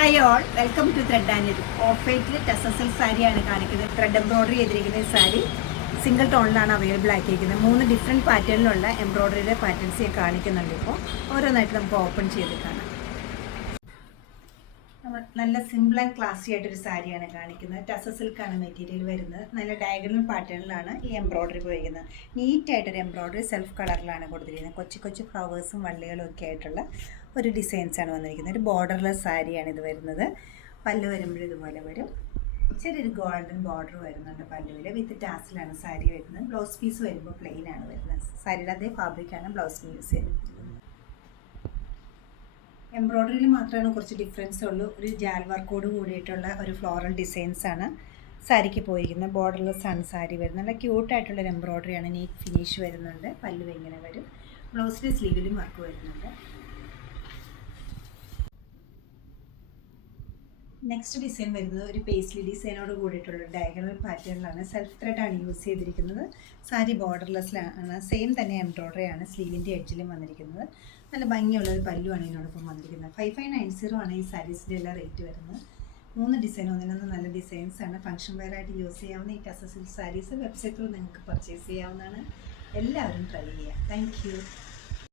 Hi all, welcome to thread and net. Off വൈറ്റിൽ ടെസസൽ സാരിയാണ് കാണിക്കുന്നത്. ത്രെഡ് എംബ്രോയ്ഡറി ചെയ്തിരിക്കുന്ന ഈ സാരി സിംഗിൾ ടോണിലാണ് അവൈലബിൾ ആക്കിയിരിക്കുന്നത്. 3 ഡിഫറെൻറ്റ് പാറ്റേണിലുള്ള എംബ്രോയ്ഡറിയുടെ പാറ്റേൺസ് ഞാൻ കാണിക്കുന്നുണ്ട്. ഇപ്പോൾ ഓരോന്നായിട്ട് നമുക്ക് ഓപ്പൺ ചെയ്ത് കാണാം. നമ്മൾ നല്ല സിമ്പിൾ ആൻഡ് ക്ലാസി ആയിട്ടൊരു സാരിയാണ് കാണിക്കുന്നത്. ടസ സിൽക്കാണ് മെറ്റീരിയൽ വരുന്നത്. നല്ല ഡയഗണൽ പാറ്റേണിലാണ് ഈ എംബ്രോയ്ഡറി പോയിരിക്കുന്നത്. നീറ്റായിട്ടൊരു എംബ്രോയ്ഡറി സെൽഫ് കളറിലാണ് കൊടുത്തിരിക്കുന്നത്. കൊച്ചു കൊച്ചു ഫ്ലവേഴ്സും വള്ളികളും ഒക്കെ ആയിട്ടുള്ള ഒരു ഡിസൈൻസാണ് വന്നിരിക്കുന്നത്. ഒരു ബോർഡർലെസ് സാരിയാണ് ഇത് വരുന്നത്. പല്ല് വരുമ്പോഴും ഇതുപോലെ വരും. ചെറിയൊരു ഗോൾഡൻ ബോർഡർ വരുന്നുണ്ട് പല്ലുവിൽ. വിത്ത് ടാസിലാണ് സാരി വരുന്നത്. ബ്ലൗസ് പീസ് വരുമ്പോൾ പ്ലെയിൻ ആണ് വരുന്നത്. സാരിയുടെ അതേ ഫാബ്രിക്കാണ് ബ്ലൗസിന് യൂസ് ചെയ്യുന്നത്. എംബ്രോയ്ഡറിയിൽ മാത്രമാണ് കുറച്ച് ഡിഫറൻസ് ഉള്ളൂ. ഒരു ജാൽ വർക്കോട് കൂടിയിട്ടുള്ള ഒരു ഫ്ലോറൽ ഡിസൈൻസാണ് സാരിക്ക് പോയിരിക്കുന്നത്. ബോർഡർലെസ് ആണ് സാരി വരുന്നത്. നല്ല ക്യൂട്ടായിട്ടുള്ളൊരു എംബ്രോയ്ഡറിയാണ്. നീറ്റ് ഫിനിഷ് വരുന്നുണ്ട്. പല്ലു ഇങ്ങനെ വരും. ബ്ലൗസിൻ്റെ സ്ലീവിലും വർക്ക് വരുന്നുണ്ട്. നെക്സ്റ്റ് ഡിസൈൻ വരുന്നത് ഒരു പേസ്ലി ഡിസൈനോട് കൂടിയിട്ടുള്ള ഡയഗണൽ പാറ്റേണിലാണ്. സെൽഫ് ത്രെഡാണ് യൂസ് ചെയ്തിരിക്കുന്നത്. സാരി ബോർഡർലെസ്സിലാണ്. സെയിം തന്നെ എംബ്രോയ്ഡറി ആണ് സ്ലീവിൻ്റെ എഡ്ജിലും വന്നിരിക്കുന്നത്. നല്ല ഭംഗിയുള്ളൊരു പല്ലുമാണ് ഇതിനോടൊപ്പം വന്നിരിക്കുന്നത്. 5590 ആണ് ഈ സാരീസിൻ്റെ എല്ലാം റേറ്റ് വരുന്നത്. 3 ഡിസൈൻ, ഒന്നിനൊന്ന് നല്ല ഡിസൈൻസാണ്. ഫംഗ്ഷൻ വെയർ ആയിട്ട് യൂസ് ചെയ്യാവുന്ന ഈ ടസ സിൽക്ക് സാരീസ് വെബ്സൈറ്റിൽ നിങ്ങൾക്ക് പർച്ചേസ് ചെയ്യാവുന്നതാണ്. എല്ലാവരും ട്രൈ ചെയ്യുക. Thank you.